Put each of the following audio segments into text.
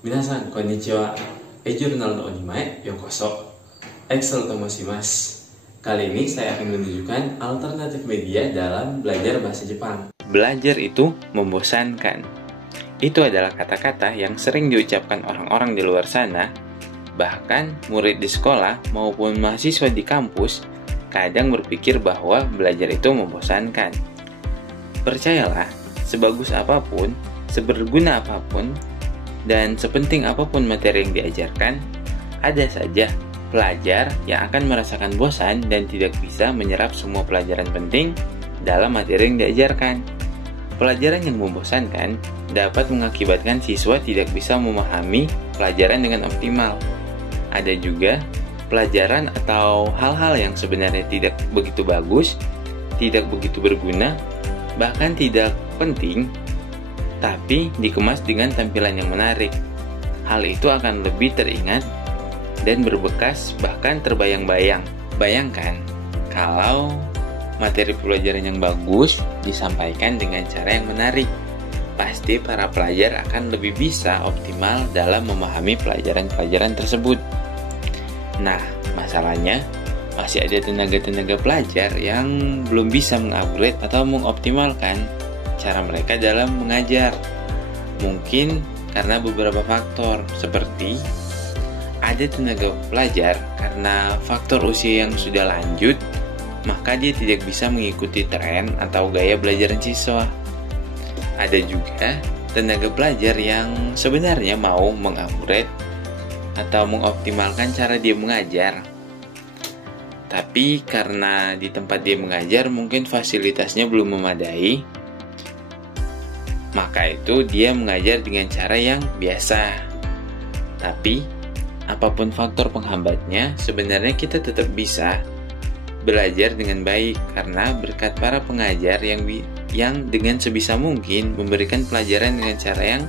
Minasan, konnichiwa. E-Journal no Onimae, yokoso. Excel tomoshimasu. Kali ini saya akan menunjukkan alternatif media dalam belajar bahasa Jepang. Belajar itu membosankan. Itu adalah kata-kata yang sering diucapkan orang-orang di luar sana. Bahkan murid di sekolah maupun mahasiswa di kampus kadang berpikir bahwa belajar itu membosankan. Percayalah, sebagus apapun, seberguna apapun, dan sepenting apapun materi yang diajarkan, ada saja pelajar yang akan merasakan bosan dan tidak bisa menyerap semua pelajaran penting dalam materi yang diajarkan. Pelajaran yang membosankan dapat mengakibatkan siswa tidak bisa memahami pelajaran dengan optimal. Ada juga pelajaran atau hal-hal yang sebenarnya tidak begitu bagus, tidak begitu berguna, bahkan tidak penting, tapi dikemas dengan tampilan yang menarik. Hal itu akan lebih teringat dan berbekas, bahkan terbayang-bayang. Bayangkan kalau materi pelajaran yang bagus disampaikan dengan cara yang menarik. Pasti para pelajar akan lebih bisa optimal dalam memahami pelajaran-pelajaran tersebut. Nah, masalahnya masih ada tenaga-tenaga pelajar yang belum bisa mengupgrade atau mengoptimalkan cara mereka dalam mengajar. Mungkin karena beberapa faktor, seperti ada tenaga pelajar karena faktor usia yang sudah lanjut, maka dia tidak bisa mengikuti tren atau gaya belajar siswa. Ada juga tenaga pelajar yang sebenarnya mau mengupgrade atau mengoptimalkan cara dia mengajar, tapi karena di tempat dia mengajar mungkin fasilitasnya belum memadai, maka itu dia mengajar dengan cara yang biasa. Tapi apapun faktor penghambatnya, sebenarnya kita tetap bisa belajar dengan baik karena berkat para pengajar yang dengan sebisa mungkin memberikan pelajaran dengan cara yang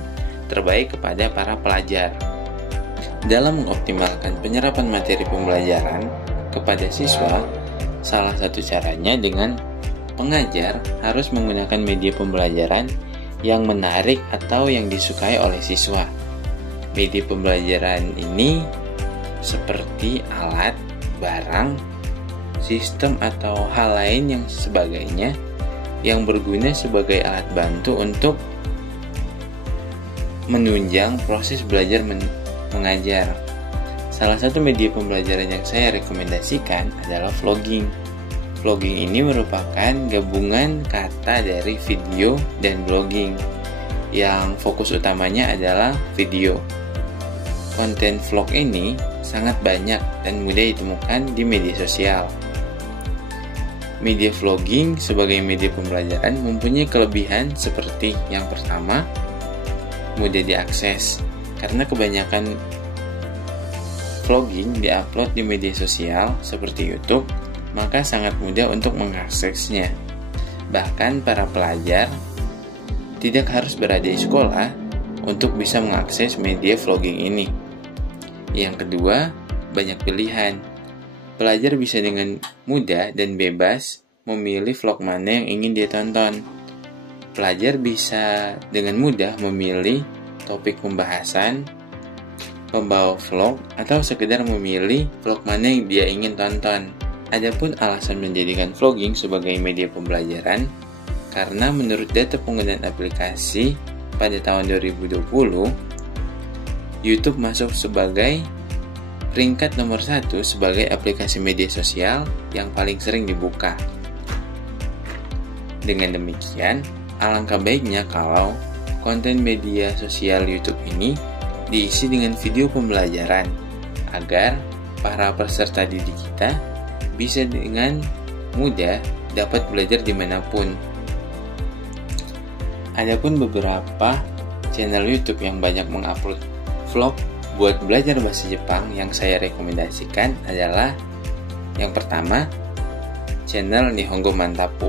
terbaik kepada para pelajar. Dalam mengoptimalkan penyerapan materi pembelajaran kepada siswa, salah satu caranya dengan pengajar harus menggunakan media pembelajaran yang menarik atau yang disukai oleh siswa. Media pembelajaran ini seperti alat, barang, sistem atau hal lain yang sebagainya yang berguna sebagai alat bantu untuk menunjang proses belajar mengajar. Salah satu media pembelajaran yang saya rekomendasikan adalah vlogging. Vlogging ini merupakan gabungan kata dari video dan blogging, yang fokus utamanya adalah video. Konten vlog ini sangat banyak dan mudah ditemukan di media sosial. Media vlogging sebagai media pembelajaran mempunyai kelebihan seperti yang pertama, mudah diakses. Karena kebanyakan vlogging diupload di media sosial seperti YouTube, maka sangat mudah untuk mengaksesnya. Bahkan para pelajar tidak harus berada di sekolah untuk bisa mengakses media vlogging ini. Yang kedua, banyak pilihan. Pelajar bisa dengan mudah dan bebas memilih vlog mana yang ingin dia tonton. Pelajar bisa dengan mudah memilih topik pembahasan, pembawa vlog, atau sekedar memilih vlog mana yang dia ingin tonton. Adapun alasan menjadikan vlogging sebagai media pembelajaran, karena menurut data penggunaan aplikasi pada tahun 2020, YouTube masuk sebagai peringkat nomor 1 sebagai aplikasi media sosial yang paling sering dibuka. Dengan demikian, alangkah baiknya kalau konten media sosial YouTube ini diisi dengan video pembelajaran, agar para peserta didik kita bisa dengan mudah dapat belajar dimanapun. Adapun beberapa channel YouTube yang banyak mengupload vlog buat belajar bahasa Jepang yang saya rekomendasikan adalah yang pertama, channel Nihongo Mantapu.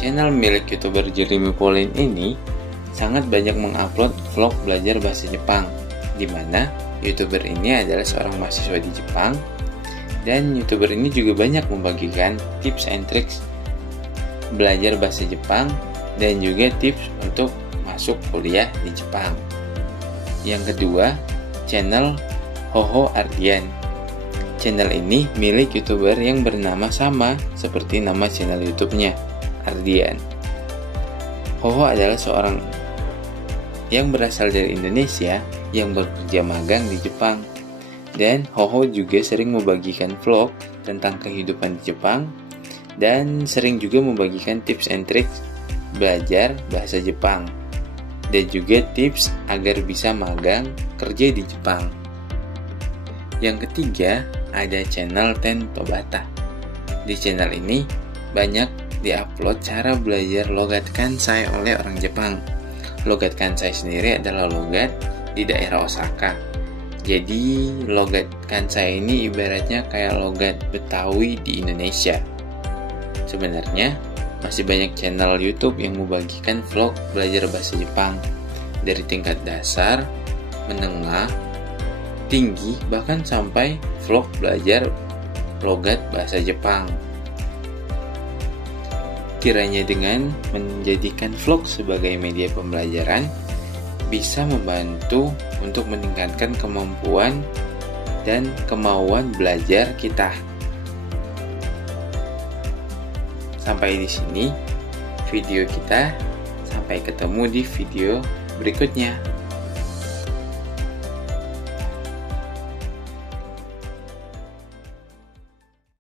Channel milik YouTuber Jeremy Pauline ini sangat banyak mengupload vlog belajar bahasa Jepang, di mana YouTuber ini adalah seorang mahasiswa di Jepang. Dan YouTuber ini juga banyak membagikan tips and tricks belajar bahasa Jepang dan juga tips untuk masuk kuliah di Jepang. Yang kedua, channel Hoho Ardian. Channel ini milik YouTuber yang bernama sama seperti nama channel YouTube-nya, Ardian. Hoho adalah seorang yang berasal dari Indonesia yang bekerja magang di Jepang. Dan Hoho juga sering membagikan vlog tentang kehidupan di Jepang dan sering juga membagikan tips and tricks belajar bahasa Jepang dan juga tips agar bisa magang kerja di Jepang. Yang ketiga, ada channel Ten Tobata. Di channel ini banyak diupload cara belajar logat Kansai oleh orang Jepang. Logat Kansai sendiri adalah logat di daerah Osaka. Jadi logat Kansai ini ibaratnya kayak logat Betawi di Indonesia. Sebenarnya masih banyak channel YouTube yang membagikan vlog belajar bahasa Jepang dari tingkat dasar, menengah, tinggi, bahkan sampai vlog belajar logat bahasa Jepang. Kiranya dengan menjadikan vlog sebagai media pembelajaran bisa membantu untuk meningkatkan kemampuan dan kemauan belajar kita. Sampai di sini video kita. Sampai ketemu di video berikutnya.